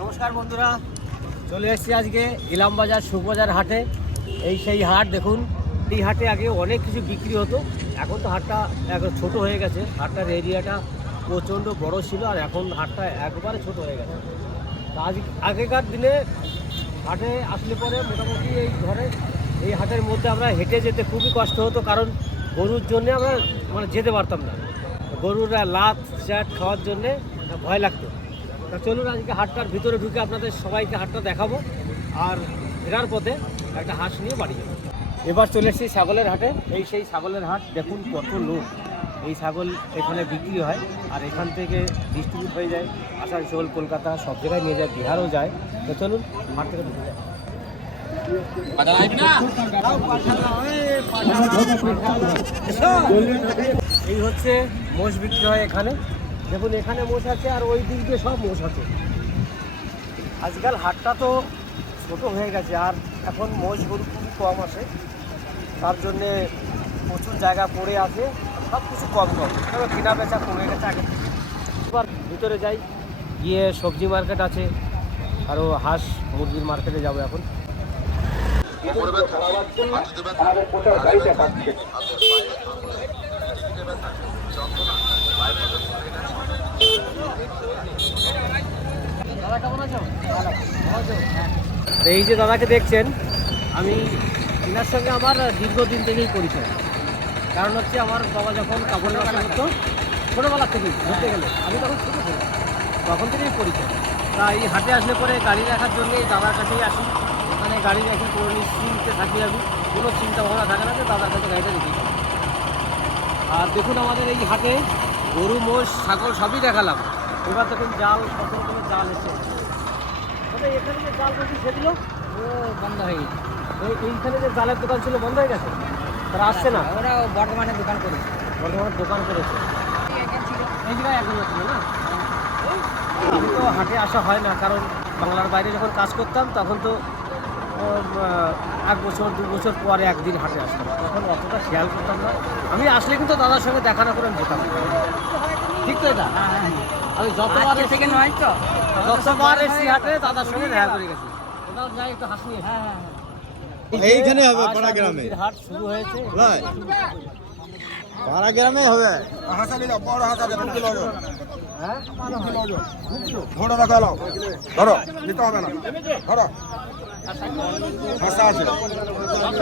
নমস্কার বন্ধুরা, চলে এসেছি আজকে ইলামবাজার সুখবাজার হাটে। এই সেই হাট দেখুন। এই হাটে আগে অনেক কিছু বিক্রি হতো, এখন তো হাটটা এখন ছোটো হয়ে গেছে। হাটটার এরিয়াটা প্রচণ্ড বড় ছিল, আর এখন হাটটা একবারে ছোট হয়ে গেছে। আজ আগেকার দিনে হাটে আসলে পরে মোটামুটি এই হাটের মধ্যে আমরা হেঁটে যেতে খুবই কষ্ট হতো, কারণ গরুর জন্যে আমরা যেতে পারতাম না। গরুরা লাত চাট খাওয়ার জন্যে ভয় লাগতো। তা চলুন আজকে হাটটার ভিতরে ঢুকে আপনাদের সবাইকে হাটটা দেখাবো, আর ফেরার পথে একটা হাঁস নিয়ে বাড়ি যাবো। এবার চলে এসেছি ছাগলের হাটে। এই সেই ছাগলের হাট, দেখুন কত লোক। এই ছাগল এখানে বিক্রি হয়, আর এখান থেকে ডিস্ট্রিবিউট হয়ে যায় আসানসোল, কলকাতা, সব জায়গায় নিয়ে যায়, বিহারও যায়। তো চলুন হাট থেকে ঢুকে যায়। এই হচ্ছে মোষ বিক্রি হয় এখানে। দেখুন এখানে মোষ আছে, আর ওই দিক দিয়ে সব মোষ আছে। আজকাল হাটটা তো ছোটো হয়ে গেছে, আর এখন মোষ গরু খুবই কম আসে, তার জন্যে প্রচুর জায়গা পড়ে আছে, সব কিছু কম তবে কেনা বেচা কমে গেছে আগে থেকে। এবার ভিতরে যাই, গিয়ে সবজি মার্কেট আছে, আরও হাঁস মুরগির মার্কেটে যাবো এখন। দাদা কেমন আছো? এই যে দাদাকে দেখছেন, আমি এনার সঙ্গে আমার দীর্ঘদিন থেকেই পরিচয়। কারণ হচ্ছে আমার বাবা যখন কাপড়ের ব্যবসা করতো ছোটোবেলা থেকেই, ধরতে গেলে আমি তখন ছোটো ছিলাম, তখন থেকেই পরিচয়। তা এই হাটে আসলে পরে গাড়ি রাখার জন্য এই দাদার কাছেই আসি। এখানে গাড়ি রাখি, কোনো নিশ্চিন্তে থাকি, আমি কোনো চিন্তা ভাবনা থাকে না যে দাদার কাছে গাড়িটা রেখে যাবো। আর দেখুন আমাদের এই হাটে গরু, মোষ, ছাগল সবই দেখালাম। এবার দেখুন জাল, কত রকমের জাল এসে। তবে এখানে যে জাল বলছি সেগুলো বন্ধ হয়ে গেছে। এইখানে যে জালের দোকান ছিল বন্ধ হয়ে গেছে, তারা আসছে না। ওরা বর্ধমানে দোকান করেছে, বর্ধমানের দোকান করেছে। এই জায়গায় এখন ছিল না। আমি তো হাটে আসা হয় না, কারণ বাংলার বাইরে যখন কাজ করতাম তখন তো 1 বছর 2 বছর পরে একদিন হাটে আসতাম, তখন অতটা খেয়াল করতাম না। আমি আসলে কিন্তু দাদার সঙ্গে দেখা না করে আমি যেতাম। ঠিক তো এটা? আমি যতবার থেকে নয় তো যতবার এসেছি হাটে দাদার সঙ্গে দেখা করে গেছি। কোথাও যাই একটু হাসি। এইখানে হবে পাড়া গ্রামে। হাট শুরু হয়েছে পাড়া গ্রামে হবে। হাসা নিলাম, বড় হাসা দেবেন কিলো ওজন। হ্যাঁ, ধরো না, গেল ধরো, নিতে হবে না, ধরো হাসা আছে।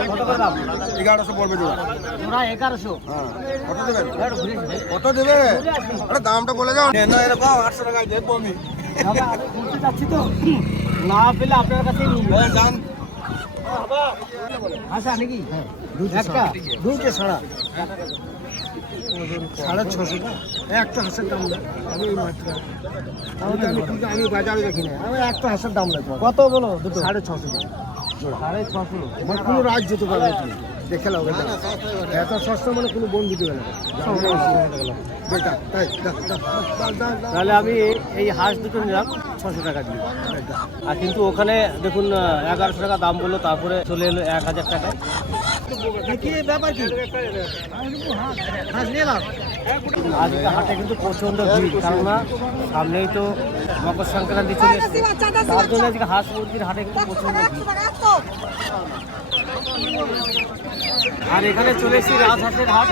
কত করে দাম? 1100 পড়বে জোড়া। তোরা 1100। হ্যাঁ, কত দেবেন? একটু ঘুরে ঘুরে। কত দেবে? আরে দামটা বলে যাও। না এরকম 800 টাকায় দেখবো আমি। বাবা, আমি ঘুরতে যাচ্ছি তো, না পেলে আপনার কাছেই নিয়ে যাবো। জান আচ্ছা নাকি? একটা দুইটা ছাড়া 650 না, একটা হাঁসের দাম না। আমি এই মাত্র আমি বাজারে দেখি না, আমি একটা হাঁসের দাম লাগবে। কত বলো? দুটো 650 650। মানে কোনো রাজ যেতে পারবে তুমি দেখে নাও। এত সস্তা মানে কোনো বন্ধু দেবে না। তাহলে আমি এই হাঁস দুটো নিলাম 600 টাকা দিয়ে। আর কিন্তু ওখানে দেখুন 1100 টাকা দাম বললো, তারপরে চলে এলো 1000 টাকায়। ব্যাপার কি হাঁস নিলাম। আজকে হাটে কিন্তু প্রচণ্ড ভিড়, কেননা সামনেই তো মকর সংক্রান্তি চলে এসেছে, তার জন্য আজকে হাঁস মুরগির হাটে কিন্তু প্রচণ্ড ভিড়। আর এখানে চলে এসেছি রাজহাঁসের হাট।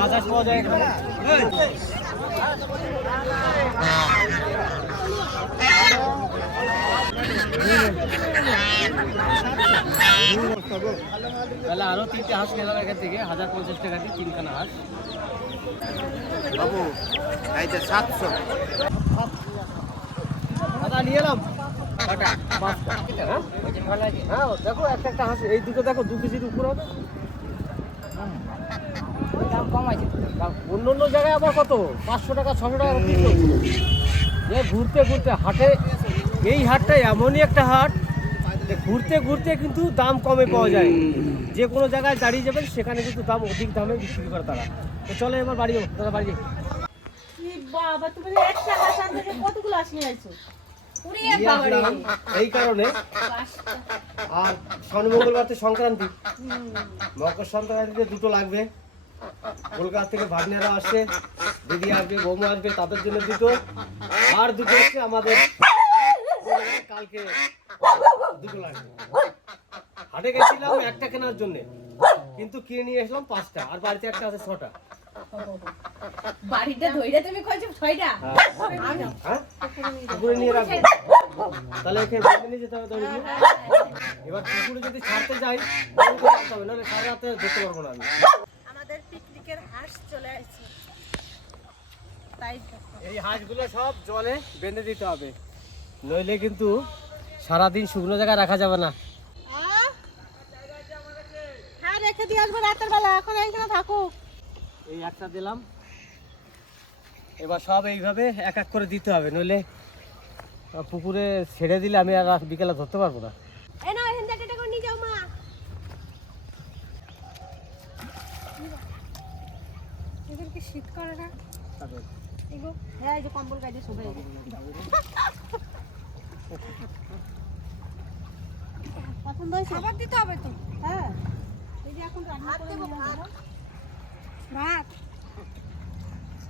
রাজহাঁস পাওয়া যায় এখানে। তাহলে আরো 3টে হাঁস নিলাম এখান থেকে, 1050 টাকা দিয়ে 3খানা হাঁস। বাবু এই যে 700 দাদা নিয়ে এলাম। হ্যাঁ দেখো, একটা হাঁস, এই দুটো দেখো 2 কেজির উপর হবে। দাম কম আছে। অন্য অন্য জায়গায় আবার কত 500 টাকা 600 টাকা পিস হচ্ছে। ঘুরতে ঘুরতে হাটে, এই হাটটা এমনই একটা হাট, ঘুরতে ঘুরতে কিন্তু দাম কমে পাওয়া যায়। যে কোনো জায়গায় দাঁড়িয়ে যাবেন সেখানে কিন্তু দাম অধিক দামে বিক্রি করে তারা। তো চলো এবার বাড়ি যাবো, দাদা বাড়ি যাই। এই কারণে, আর শনি মঙ্গলবার তো সংক্রান্তি, মকর সংক্রান্তিতে দুটো লাগবে। কলকাতা থেকে ভাগ্নেরা আসছে, দিদি আসবে, বৌমা আসবে, তাদের জন্য দুটো, আর দুটো হচ্ছে আমাদের কালকে দুটো লাগবে। হাটে গেছিলাম একটা কেনার জন্য, কিন্তু কিনে নিয়ে আসলাম 5টা, আর বাড়িতে একটা আছে 6টা। বাড়িটা ধইরা তুমি কইছো 6টা? হ্যাঁ পুকুরে নিয়ে রাখবো, তাহলে এখানে বেঁধে নিয়ে যেতে হবে দড়ি দিয়ে। এবার পুকুরে যদি ছাড়তে যাই তাহলে তো ছাড়তে হবে, নাহলে সারা রাতে ধরতে পারবো না আমি। আমাদের পিকনিকের হাঁস চলে আসছে, তাই এই হাঁসগুলো সব জলে বেঁধে দিতে হবে, নইলে কিন্তু সারাদিন শুকনো জায়গায় রাখা যাবে না। হ্যাঁ রেখে দিয়ে আসবো রাতের বেলা, এখন এইখানে থাকুক। এই একটা দিলাম, এবার সব এইভাবে এক এক করে দিতে হবে, নইলে পুকুরে ছেড়ে দিলে আমি আর বিকেলে ধরতে পারবো না। এই নাও এখান থেকে এটা করে নিয়ে যাও মা। এদের কি শীত করে না? এগো হ্যাঁ এই যে কম্বল গায়ে দিয়ে শুবে। পছন্দ হয়েছে? খাবার দিতে হবে তো। হ্যাঁ এই যে এখন রান্না করে দেবো ভাত। ভাত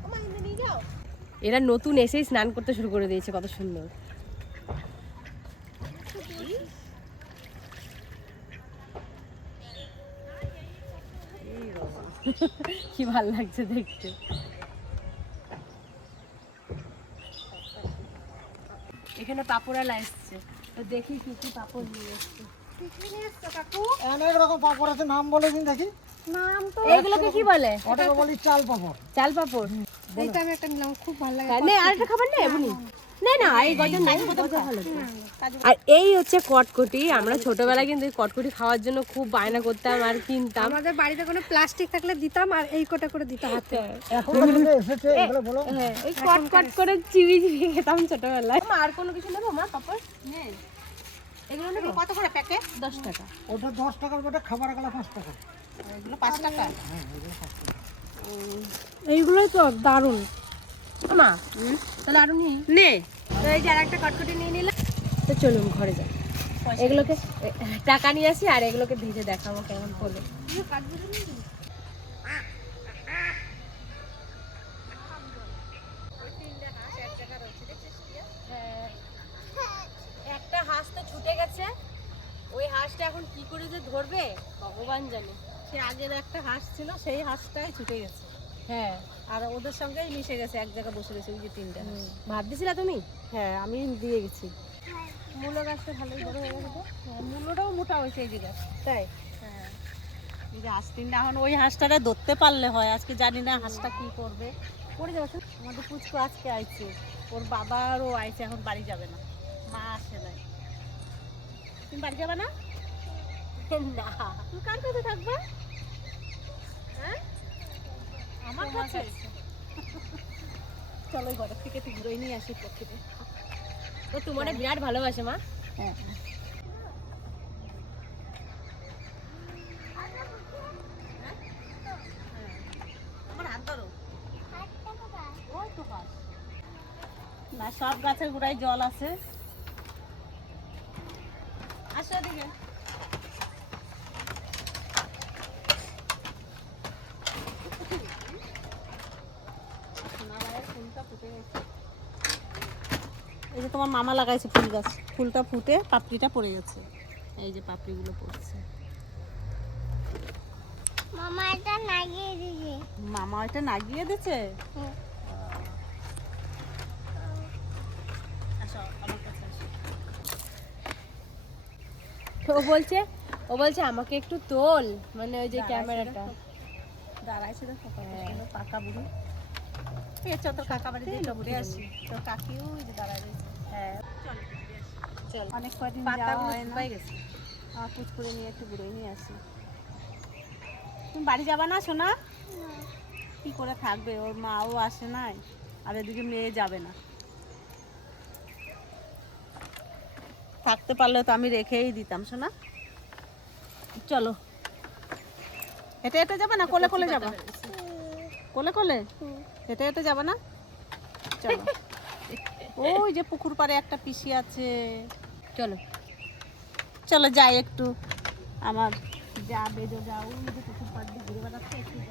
আমার এনে নিয়ে যাও। এরা নতুন এসেই স্নান করতে শুরু করে দিয়েছে, কত সুন্দর। কি ভালো লাগছে দেখতে। এখানে পাপড়ালা এসছে, তো দেখি কি কি পাপড় নিয়ে এসছে। অনেক রকম পাপড় আছে, নাম বলে দিন দেখি। নাম তো এগুলোকে কি বলে? ওটাকে বলি চাল পাপড়। চাল পাপড়। এইটা আমি একটা নিলাম, খুব ভালো লাগে। নে আরেকটা খাবার নে এমনি। না না এই গজা নাই, গজা ভালো। আর এই হচ্ছে কটকটি। আমরা ছোটবেলায় কিন্তু এই কটকটি খাওয়ার জন্য খুব বায়না করতাম আর কিনতাম। আমাদের বাড়িতে কোনো প্লাস্টিক থাকলে দিতাম, আর এই কোটা করে দিতে হাতে। এখন এসেছে এগুলো বলো। হ্যাঁ এই কট করে চিবি চিবি খেতাম ছোটবেলায়। আর কোনো কিছু নেবো মা? পাপড় নে। এগুলো নেবো কত করে প্যাকেট? 10 টাকা। ওটা 10 টাকার বটে, খাবার গেলা 5 টাকা। এগুলো 5 টাকা। এইগুলো তো দারুণ। মা তাহলে আরো নি নে। তো এই যে আরেকটা কটকটি নিয়ে নিলাম। তো চলুন ঘরে যাই, এগুলোকে টাকা নিয়ে আসি আর এগুলোকে ভেজে দেখাবো কেমন হলো। একটা হাঁস তো ছুটে গেছে, ওই হাঁসটা এখন কি করে যে ধরবে ভগবান জানে। সে আগের একটা হাঁস ছিল, সেই হাঁসটাই ছুটে গেছে, হ্যাঁ আর ওদের সঙ্গেই মিশে গেছে, এক জায়গায় বসে গেছে ওই যে 3টা হাঁস। ভাত দিছিলা তুমি? হ্যাঁ আমি দিয়ে গেছি। মূলো গাছটা ভালোই বড় হয়ে গেছে তো। মূল্যটাও মোটা হয়েছে এই যে গাছ। তাই হ্যাঁ এই যে হাঁস 3টা, এখন ওই হাঁসটারে ধরতে পারলে হয়। আজকে জানি না হাঁসটা কি করবে। পড়ে যাবে। আমাদের পুচকু আজকে আইছে, ওর বাবারও আইছে, এখন বাড়ি যাবে না, মা আসে নাই। তুমি বাড়ি যাবে না? না তুমি কার কাছে থাকবে? হ্যাঁ আমার কাছে। চলো ঘর থেকে একটু ঘুরে নিয়ে আসি পক্ষীতে। ও তোমার বিরাট ভালোবাসে মা। হ্যাঁ আমার হাত ধরো। ওই তো গাছ। না সব গাছের গোড়ায় জল আছে। আসো এদিকে। এই যে তোমার মামা লাগাইছে ফুল গাছ, ফুলটা ফুটে পাপড়িটা পড়ে গেছে, এই যে পাপড়িগুলো পড়ছে। মামা এটা লাগিয়ে দিয়েছে। মামা এটা লাগিয়ে দিয়েছে। আসো আমার কাছে আসো। ও বলছে আমাকে একটু তোল, মানে ওই যে ক্যামেরাটা দাঁড়াইছে দেখো কত সুন্দর পাকা বুড়ি। এসো তোর কাকা বাড়ি দিয়ে ঘুরে আসি, তোর কাকিও ওই যে দাঁড়ায় রয়েছে। হ্যাঁ চল অনেক কদিন যাওয়া হয় না, গেছে। আমার পুচ করে নিয়ে একটু ঘুরে নিয়ে আসি। তুমি বাড়ি যাবা না সোনা? কি করে থাকবে, ওর মাও আসে নাই, আর এদিকে মেয়ে যাবে না। থাকতে পারলে তো আমি রেখেই দিতাম সোনা। চলো হেঁটে হেঁটে যাবে না, কোলে কোলে যাবা? কোলে কোলে হেঁটে হেঁটে যাবে না? চলো ওই যে পুকুর পাড়ে একটা পিসি আছে, চলো চলো যাই একটু। আমার যা বেজো যাও, ওই যে পুকুর পাড় দিয়ে ঘুরে বেড়াচ্ছে, একটু যাই।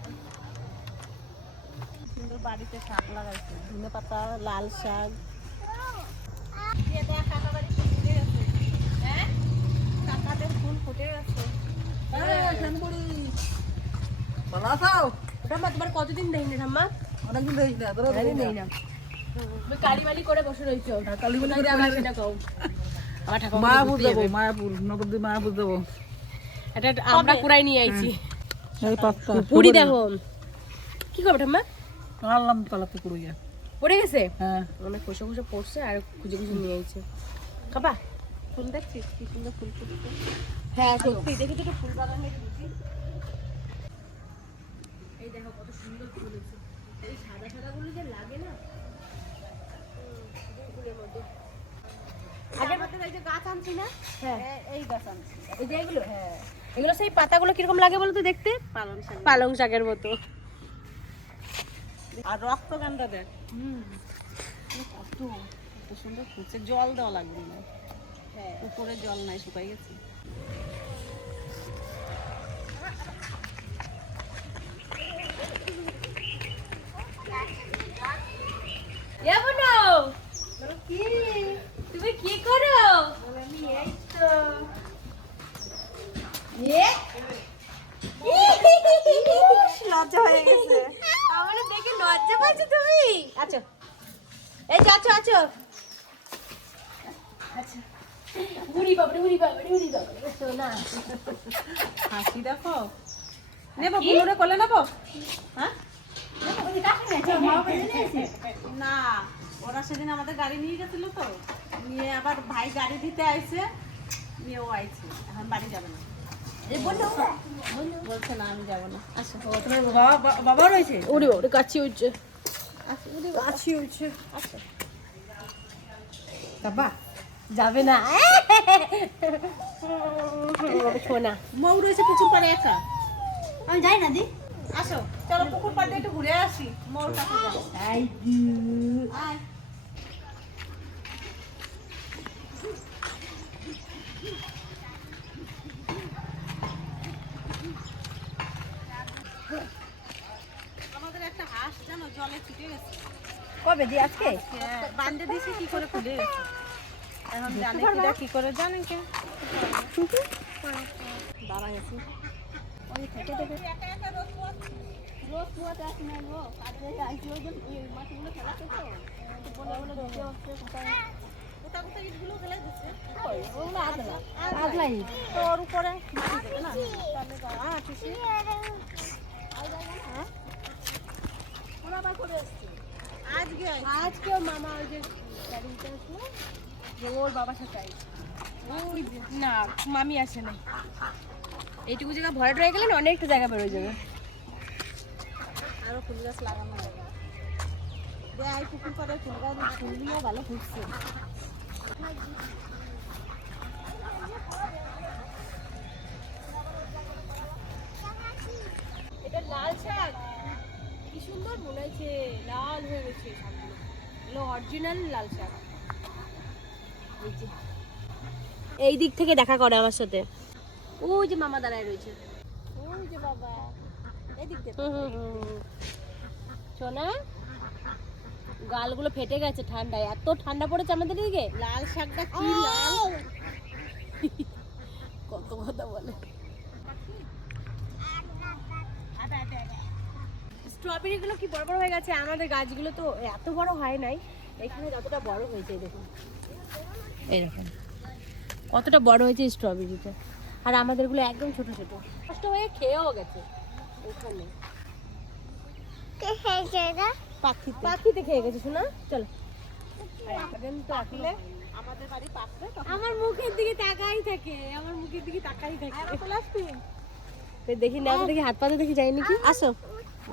সুন্দর বাড়িতে শাক লাগাইছে, ধনে পাতা, লাল শাক। ঠাম্মা তোমার কতদিন দেয়নি ঠাম্মা? অনেকদিন দেখিস না তোরা আরে নেই না তুমি কালিমালি করে বসে রইছো। কালীবালি কোথায় যাবা সেটা কও। আমার ঠাকুমা মায়াপুর যাবো, মায়াপুর নবদ্বীপ মায়াপুর যাবো। এটা আমরা কুড়াই নিয়ে আইছি। এই পাঁচটা পুরি দেখো কি করবে ঠাম্মা? আনলাম তলাতে পুরো গিয়া। পড়ে গেছে হ্যাঁ অনেক খসে খসে পড়ছে আর খুঁজে খুঁজে নিয়ে আইছে। খাবা? ফুল দেখছিস কি সুন্দর ফুল ফুটছে। হ্যাঁ সত্যি দেখি তো ফুল বাগান দেখি। এই দেখো কত সুন্দর ফুল হয়েছে। এই সাদা সাদা গুলো যে লাগে না ফুলের মধ্যে। আগের মধ্যে এই যে গাছ আনছি না, হ্যাঁ এই গাছ আনছি। এই যে এগুলো, হ্যাঁ এগুলো সেই পাতাগুলো কিরকম লাগে বলো তো দেখতে? পালং শাকের মতো। আর রক্তগন্ধা দেখ কত সুন্দর ফুটছে। জল দেওয়া লাগবে না, হ্যাঁ উপরে জল নাই, শুকাই গেছে। কি তুমি কি করো? আমি এই তো লজ্জা হয়ে গেছে আমার দেখে। লজ্জা পাচ্ছ তুমি? আচ্ছা এই যে আছো আছো। আচ্ছা উড়ি বাবা উড়ি বাবা উড়ি বাবা সোনা। হাসি দেখো। নেবো বুনুরে কোলে নেবো? হ্যাঁ না, ওরা সেদিন আমাদের গাড়ি নিয়ে গেছিল তো, নিয়ে আবার ভাই গাড়ি দিতে আইছে, নিয়ে ও আইছে, এখন বাড়ি যাবে না। বলছে না আমি যাবো না। তোমার বাবা রয়েছে? উড়ি বাবা কাছি উঠছে, কাছি উঠছে। আচ্ছা বাবা যাবে না সোনা। মৌ রয়েছে পুকুর পাড়ে একা। আমি যাই না দি। আসো চলো পুকুর পাড়ে একটু ঘুরে আসি। মৌর কাছে যাবো। আয়। আমাদের একটা হাঁস জানো জলে ছুটে গেছে। কবে দি? আজকে বান্ধে দিছি কি করে খুলে গেছে। এখন জানে কিটা কি করে জানেন কে? দাঁড়া গেছি। রোজ কুয়াতে আসি না গো, কাজে আইছি ওই মাছগুলো খেলাতে তো বলে বলে দিতে হচ্ছে। কোথায় কোথা কোথা ইটগুলো ফেলে দিচ্ছে। ওগুলো আগলা আগলাই তো ওর উপরে মাটি দেবে না? তাহলে হ্যাঁ ঠিকই। ওরা আবার করে আসছে আজকে আজকে ওর মামা ওই যে গাড়ি দিতে আসলো যে ওর বাবার সাথে আইছে। ওই যে না মামি আসে নাই। এইটুকু জায়গা ভরা রয়ে গেলে না অনেকটা জায়গা বেরোয় যাবে। আরো ফুল গাছ লাগানো হবে। দেয় পুকুর পাড়ে ফুল গাছ ফুলগুলো ভালো ফুটছে। এটা লাল শাক কি সুন্দর মনে হচ্ছে, লাল হয়ে গেছে শাকগুলো। এগুলো অরিজিনাল লাল শাক। এই যে এই দিক থেকে দেখা করে আমার সাথে। ওই যে মামা দাঁড়ায় রয়েছে, ওই যে বাবা এদিক দিয়ে। শোনা গালগুলো ফেটে গেছে ঠান্ডায়। এত ঠান্ডা পড়েছে আমাদের দিকে। লাল শাকটা কি লাল। কত কথা বলে। স্ট্রবেরি গুলো কি বড় বড় হয়ে গেছে। আমাদের গাছগুলো তো এত বড় হয় নাই, এখানে যতটা বড় হয়েছে দেখুন। এইরকম কতটা বড় হয়েছে স্ট্রবেরিটা। আর আমাদেরগুলো একদম ছোট ছোট, কষ্ট হয়ে খেয়েও গেছে। ওখানে পাখিতে খেয়ে গেছে শোনা। চলো আমাদের বাড়ি পাকবে তো। আমার মুখের দিকে তাকাই থাকে, আমার মুখের দিকে তাকাই থাকে। দেখি না দেখি হাত পাতে দেখি যাই নাকি। আসো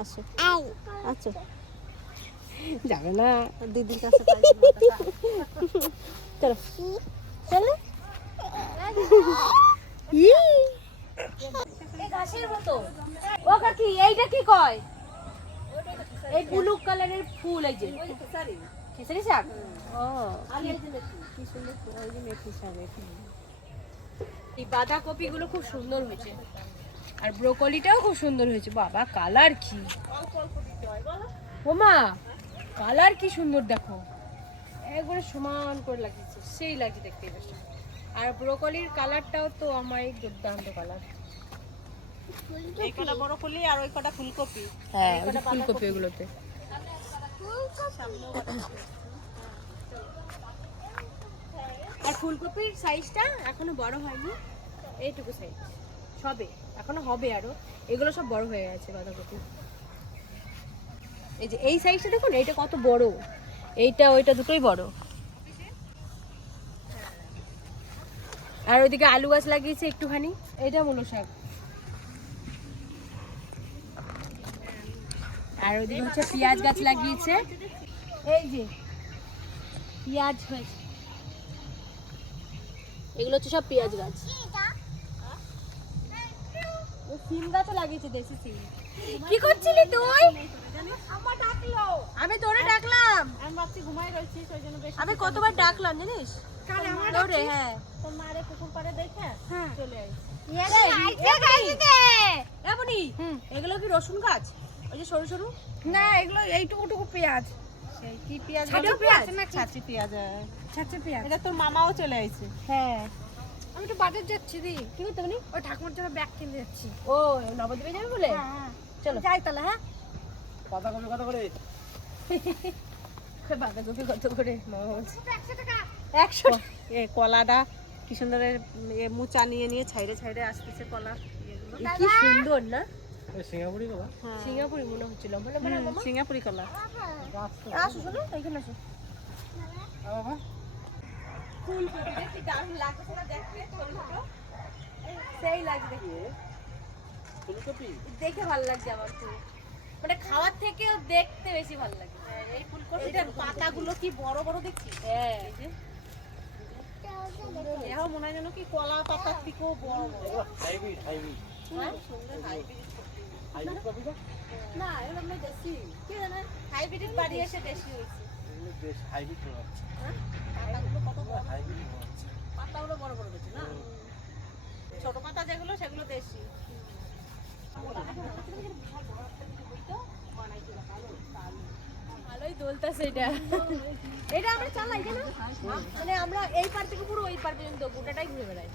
আসো আচ্ছা যাবে না দিদির কাছে চলো চলো। ঘাসের মতো ও কাকি এইটা কি কয়? এই ব্লু কালারের ফুল এই যে খেসারি শাক। ও কি সুন্দর ফুল, ওই যে মেথি শাক। এই বাঁধাকপি গুলো খুব সুন্দর হয়েছে আর ব্রোকলিটাও খুব সুন্দর হয়েছে। বাবা কালার কি, ওমা কালার কি সুন্দর দেখো, একবারে সমান করে লাগিয়েছে, সেই লাগছে দেখতে। আর ব্রোকলির কালারটাও তো আমার দুর্দান্ত কালার। এই কটা বরকলি আর ওই কটা ফুলকপি। হ্যাঁ ওই যে ফুলকপি ওগুলোতে। আর ফুলকপির সাইজটা এখনো বড় হয়নি, এইটুকু সাইজ সবে, এখনো হবে আরো। এগুলো সব বড় হয়ে গেছে বাঁধাকপি। এই যে এই সাইজটা দেখুন, এইটা কত বড়, এইটা ওইটা দুটোই বড়। আর ওইদিকে আলু গাছ লাগিয়েছে একটুখানি, এটা মূলো শাক। আর ওইদিকে হচ্ছে পেঁয়াজ গাছ লাগিয়েছে, এই যে পেঁয়াজ হয়েছে, এগুলো হচ্ছে সব পেঁয়াজ গাছ। ও সিম গাছও লাগিয়েছে, দেশি সিম। কি করছিলি তুই? আমার ডাকলো, আমি তোরে ডাকলাম, আমি ভাবছি ঘুমাই রয়েছি, ওই জন্য বেশি আমি কতবার ডাকলাম জানিস? কালে আমার তোরে, হ্যাঁ তোর মারে পুকুর পাড়ে দেখে চলে আসি। এমনি এগুলো কি রসুন গাছ? ওই যে সরু সরু? না, এগুলো এইটুকুটুকু পেঁয়াজ। সেই কি পেঁয়াজ? ছাঁচি বলো? পেঁয়াজ? ছাঁচি পেঁয়াজ। ছাঁচে পেঁয়াজ। এটা তোর মামাও চলে আসছে। হ্যাঁ। আমি তো বাজার যাচ্ছি দি, কি করতে পারি? ওই ঠাকুমার জন্য ব্যাগ কিনতে যাচ্ছি। ও নবদ্বীপে যাবে বলে? চলো যাই তাহলে। হ্যাঁ, পাতাকপি কত করে? বাঁধাকপি কত করে মামা বলছে? 100 টাকা। 100 এ কলাটা কি সুন্দর মুচা নিয়ে নিয়ে ছাইড়ে ছাইড়ে আসতেছে কলা। কি সুন্দর না? সিঙ্গাপুরি কলা? সিঙ্গাপুরি মনে হচ্ছে, লম্বা লম্বা না মামা? সিঙ্গাপুরি কলা। আসো শোনো, এখানে আসো। ফুলকপিটা কি দারুণ লাগছে না দেখতে, ছোট ছোট সেই লাগছে দেখতে। ফুলকপি দেখে ভালো লাগছে আমার খুব, মানে খাওয়ার থেকেও দেখতে বেশি ভালো লাগে। এই ফুলকপিটার পাতাগুলো কি বড় বড় দেখছি। হ্যাঁ এই যে এও মনে হয় যেন কি কলা পাতার থেকেও বড় বড়। হাইব্রিড হাইব্রিড সুন্দর হাইব্রিড। হাইব্রিড কপিটা না, এগুলো আমরা দেশি। কি জানেন, হাইব্রিড বাড়ি এসে দেশি হয়েছে। এগুলো বেশ হাইব্রিড মনে হচ্ছে। হ্যাঁ, পাতাগুলো কত বড়, হাইব্রিড মনে হচ্ছে। পাতাগুলো বড় বড় হয়েছে না। ছোট পাতা যেগুলো সেগুলো দেশি। ভালোই দোলতাছে এটা। এটা আমরা চালাই কেন? মানে আমরা এই পার থেকে পুরো ওই পার পর্যন্ত গোটাটাই ঘুরে বেড়াই।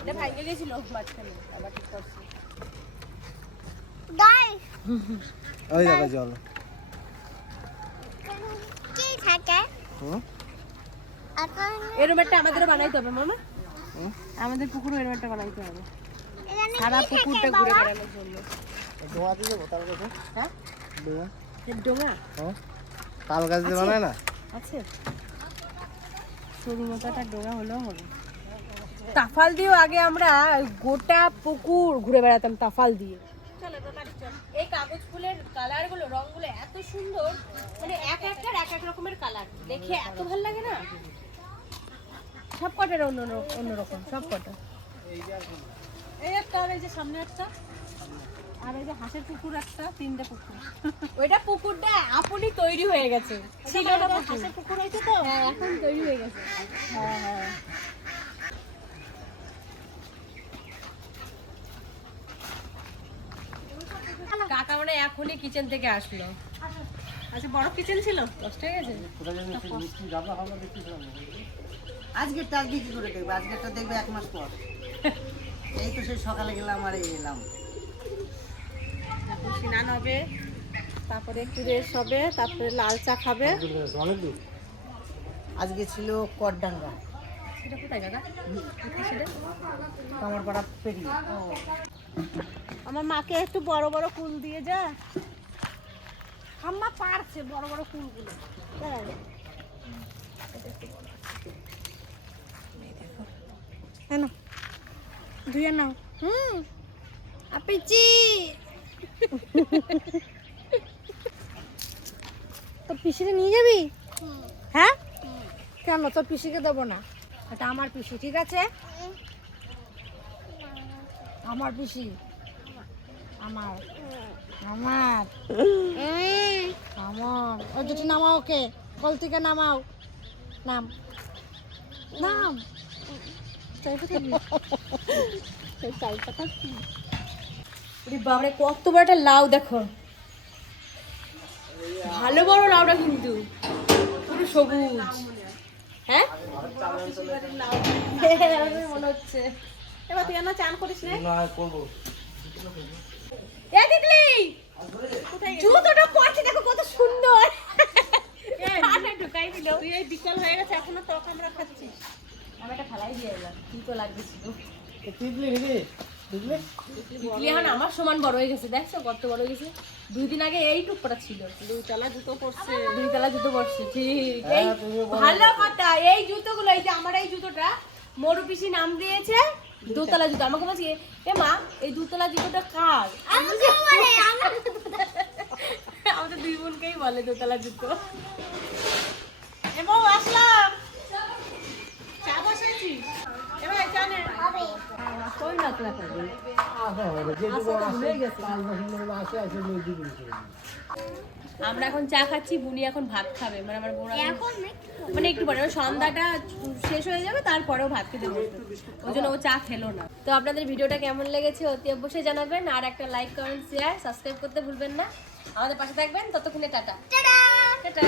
এটা ভাঙে গেছিল মাঝখানে, আবার ঠিক করছি। গাইস ওই দেখো জল। কি থাকে হুম? এখন এরকম একটা আমাদেরও বানাইতে হবে মামা, আমাদের পুকুরও এরকম একটা বানাইতে হবে, এখানে সারা কি থাকে পুকুরটা ঘুরে বাবা? বেড়ানোর জন্য। ডোঙা দিয়ে দেবো তার কাছে। হ্যাঁ ডোঙা। এর ডোঙা হ্যাঁ, তাল গাছ দিয়ে বানায় না? আছে, সরু মতো একটা ডোঙা হলেও হবে। তাফাল দিয়েও আগে আমরা গোটা পুকুর ঘুরে বেড়াতাম তাফাল দিয়ে। এই কাগজ ফুলের কালার গুলো, রং গুলো এত সুন্দর, মানে এক একটার এক এক রকমের কালার, দেখে এত ভালো লাগে না। সব কটার অন্যরকম, সব কটা। এই একটা, আর এই যে সামনে একটা, আর এই যে হাঁসের পুকুর একটা, 3টে পুকুর। ওইটা পুকুরটা আপনি তৈরি হয়ে গেছে, ছিল না পুকুর। হাঁসের পুকুর হয়েছে তো। হ্যাঁ এখন তৈরি হয়ে গেছে। হ্যাঁ হ্যাঁ। কাকা মানে এখনই কিচেন থেকে আসলো। আচ্ছা, বড় কিচেন ছিল। কষ্ট হয়ে গেছে। কোথায় জানি সেই মিষ্টি গাবলা খাবার দেখতেছিলাম। আজকেরটা আজকে কি করে দেখবে? আজকেরটা দেখবে 1 মাস পর। এই তো সেই সকালে গেলাম আর এই এলাম। স্নান হবে, তারপরে একটু রেস্ট হবে, তারপরে লাল চা খাবে। অনেক দূর। আজকে ছিল করডাঙ্গা, সেটা কোথায় কাকা? সেটা কামারপাড়া পেরিয়ে। আমার মাকে একটু বড় বড় কুল দিয়ে যা। আম্মা পারছে বড় বড় কুলগুলো। তাই হ্যাঁ, ধুয়ে নাও। আপিচি তোর পিসিকে নিয়ে যাবি? হ্যাঁ, কেন তোর পিসিকে দেবো না? এটা আমার পিসি, ঠিক আছে? আমার পিসি, আমার আমার আমার ওই দুটো নামাও, ওকে কল থেকে নামাও, নাম নাম। বাবারে কত বড় একটা লাউ দেখো, ভালো বড় লাউটা কিন্তু পুরো সবুজ। হ্যাঁ আমার মনে হচ্ছে। এবার তুই না চান করিস না? না করবো। এ দিদি জুতোটা পরছে দেখো কত সুন্দর ঢুকাই দিল। তুই এই বিকাল হয়ে গেছে এখনো টক আমরা খাচ্ছি। আমি একটা ফেলাই দিয়ে এলাম কি তো লাগবে ছিল। তিতলি নাকি তিতলি টিকলি এখন আমার সমান বড় হয়ে গেছে, দেখছো কত বড় হয়ে গেছে। 2 দিন আগে এই টুকরা ছিল, 2 তলা জুতো পরছে। 2 তলা জুতো পরছে। ঠিক এই ভালো কথা। এই জুতোগুলো, এই যে আমার এই জুতোটা মরু পিসি নাম দিয়েছে দোতলা জুতো। আমাকে বলছি এ মা এই দোতলা জুতোটা কার? আমাদের 2 বোনকেই বলে দোতলা জুতো। এমো আসলাম, চা বসাইছি। এবার চা নে। কই না তো এখন আমরা এখন চা খাচ্ছি, বুনি এখন ভাত খাবে। মানে আমার বোন মানে একটু পরে সন্ধ্যাটা শেষ হয়ে যাবে, তারপরেও ভাত খেতে বসবে, ওই জন্য ও চা খেলো না। তো আপনাদের ভিডিওটা কেমন লেগেছে অতি অবশ্যই জানাবেন, আর একটা লাইক কমেন্ট শেয়ার সাবস্ক্রাইব করতে ভুলবেন না। আমাদের পাশে থাকবেন, ততক্ষণে টাটা টাটা।